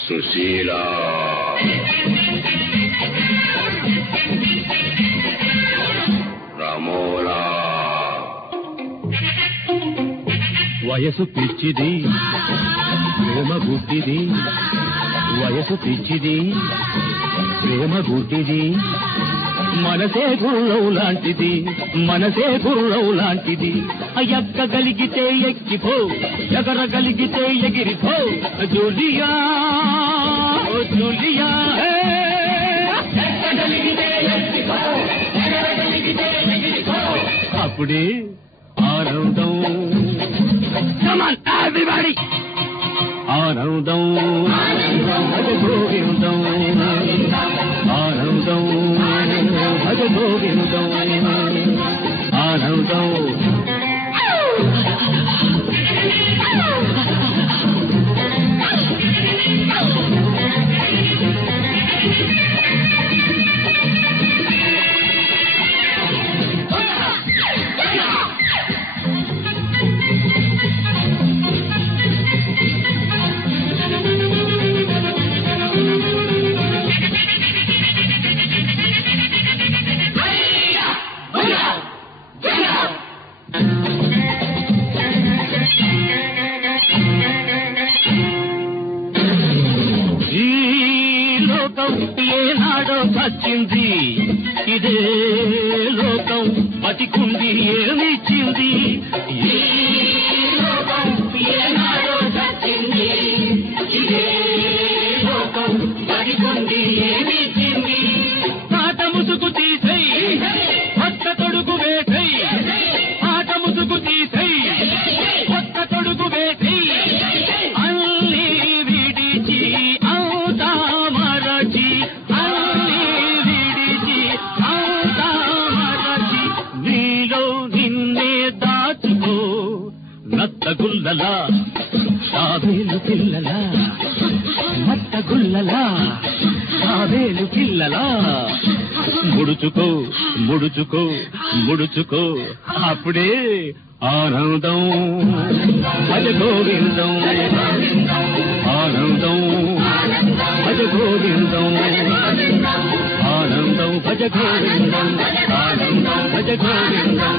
సుశీల రమోలా వయసు పిచ్చిది ప్రేమ గుడ్డిది వయసు పిచ్చిది ప్రేమ గుడ్డిది మనసే గుర్రం లాంటిది మనసే గుర్రం లాంటిది ఎక్కగలిగితే ఎక్కిపో ఎగరగలిగితే ఎగిరిపో జూలియా జూలియా అప్పుడే ఆనందం everybody ఆనందం గోవిందం ఆనందం గోవిందం ఆనందం ఏనాడో వచ్చింది ఇదే లోకం బతికుంది ఏమిచ్చింది ఈ లోకం ఏనాడో వచ్చింది ఇదే లోకం బతికుంది ఏమిచ్చింది పాట ముసుగు తీసై కొత్త తొడుగు వేసై పాట ముసుగు తీసై కొత్త తొడుగు వేసై అన్ని విడిచి అవుతా మరచి నత్తగుల్లలా తాబేలు పిల్లలా మత్తగుల్లలా తాబేలు పిల్లలా ముడుచుకో ముడుచుకో ముడుచుకో అప్పుడే ఆనందం భజ గోవిందం ఆనందం భజ గోవిందం ఆనందం భజ గోవిందం ఆనందం భజ గోవిందం